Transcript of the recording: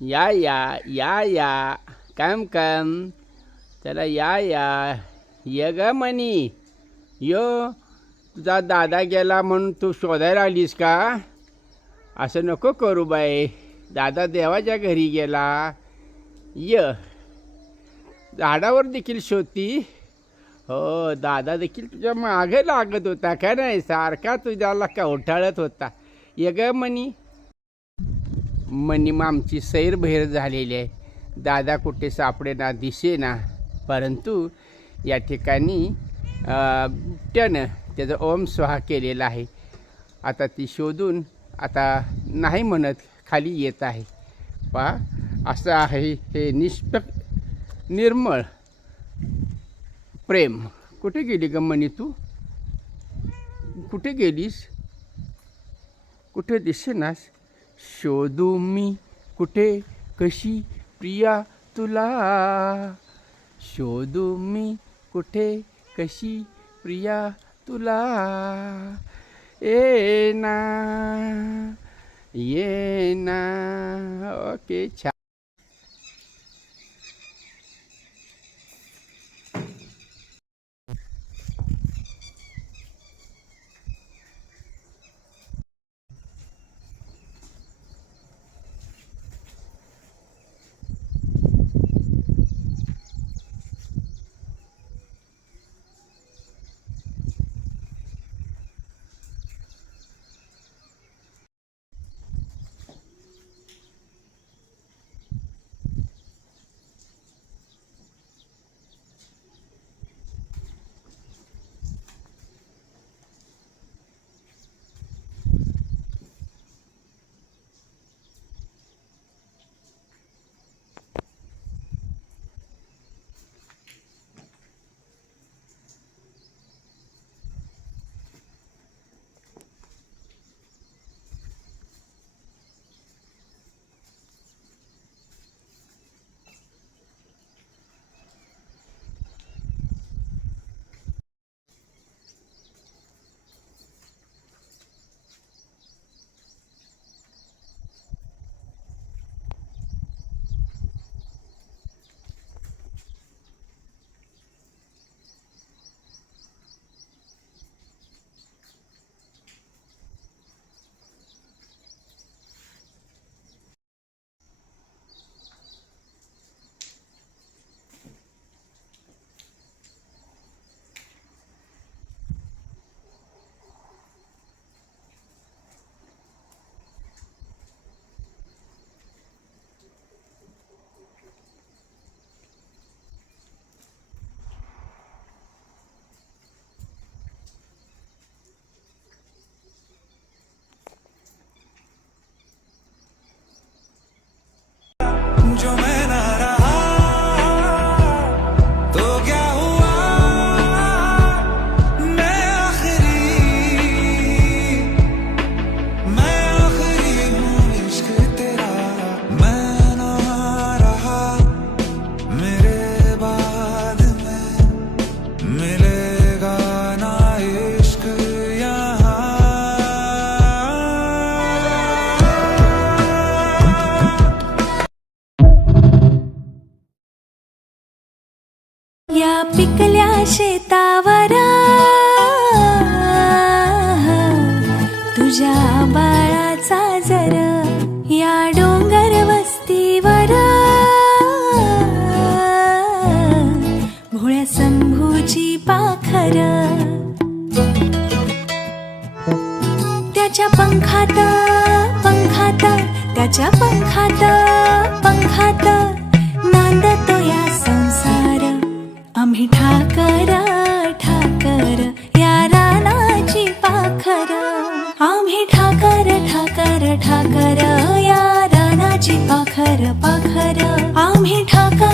या या या या कम कम चला या ये ग मनी यो तुझा दादा गेला म्हणून तू शोधायला आलीस का? असं नको करू बाई, दादा देवाच्या घरी गेला. य झाडावर देखील शोधती. हो, दादा देखील तुझ्या मागे लागत होता का नाही, सारखा तुझ्याला कवटाळत होता. ये ग मनी. मनी आमची सैरभैर झालेली आहे. दादा कुठे सापडेना दिसेना, परंतु या ठिकाणी बिबट्यानं त्याचं ओम स्वाहा केलेला आहे. आता ती शोधून आता नाही म्हणत खाली येत आहे. पहा, असं आहे हे निर्मळ प्रेम. कुठे गेली ग मनी तू? कुठे गेलीस? कुठे दिसेनास? शोधू मी कुठे कशी प्रिया तुला, शोधू मी कुठे कशी प्रिया तुला. ये ना. ओके, छान. जो मैं ना रहा तो क्या हुआ, मैं आखिरी हूँ इश्क तेरा. मैं ना रहा, मेरे बाद में मिलेगा ना इश्क यहाँ. या पिकल्या शेतावर तुझ्या बाळाचा जर, या डोंगर वस्तीवर भोळ्या शंभूची पाखर. त्याच्या पंखात त्याच्या पंखात नांदतो या संसार. आम्ही ठाकर या रानाची पाखर. आम्ही ठाकर या रानाची पाखर. आम्ही ठाकर